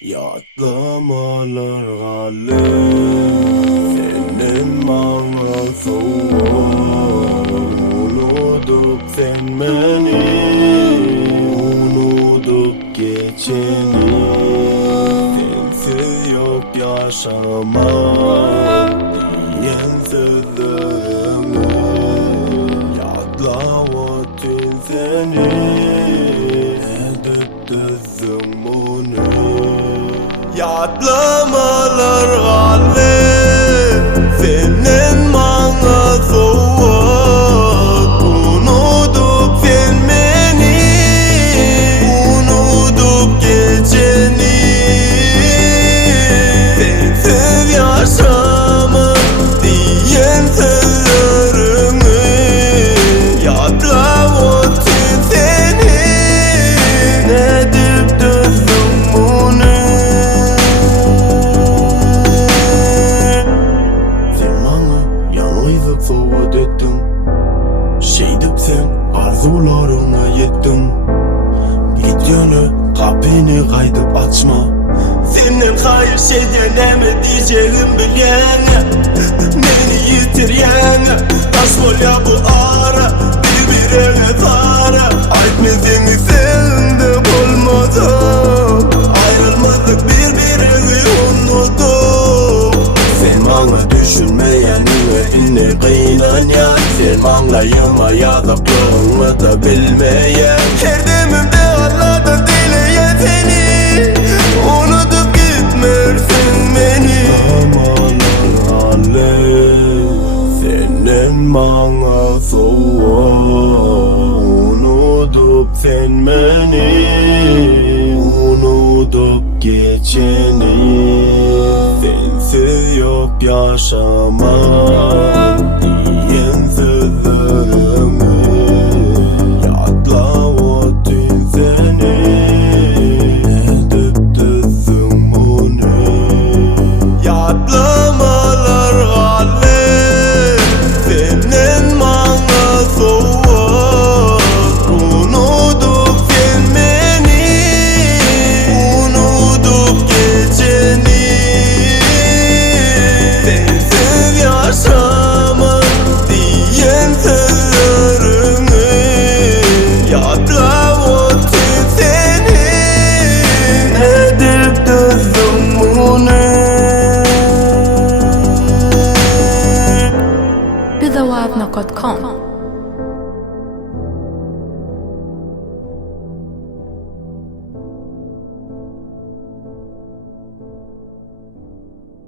Yatlamalar hali senin bana soğuk. Unutup sen beni, unutup geçeni. Sensiz yok yaşamak diyen sözlerimi. Yadla o tüm seni, edip düzüm bunu. Yatlamalar hali senin bana soğuk. Unutup sen beni, unutup geçeni. Sensiz yaşamam diyen sözlerimi. Yadla o tüm seni, edip düzüm bunu. Soğut ettim, şeydip sen arzularına yettim. Git yönü kapını kaydıp açma. Senden hayır şey diyemeyeceğim bilen. Beni yitiryen taş bol ya bu ara, birbirine para. Aytmedin sen de olmadı, ayrılmadık birbirine unuttuk. Sen bana düşünmeyen beni kıyınan yan. Sen anlayıma yazıklığımı da bilmeyen. Her demimde Allah'tan dileyen seni, unutup gitmersin beni. Amalar hali senin bana soğuk. Unutup sen beni, unutup geçeni. Sensiz yok yaşamak diyen sözler.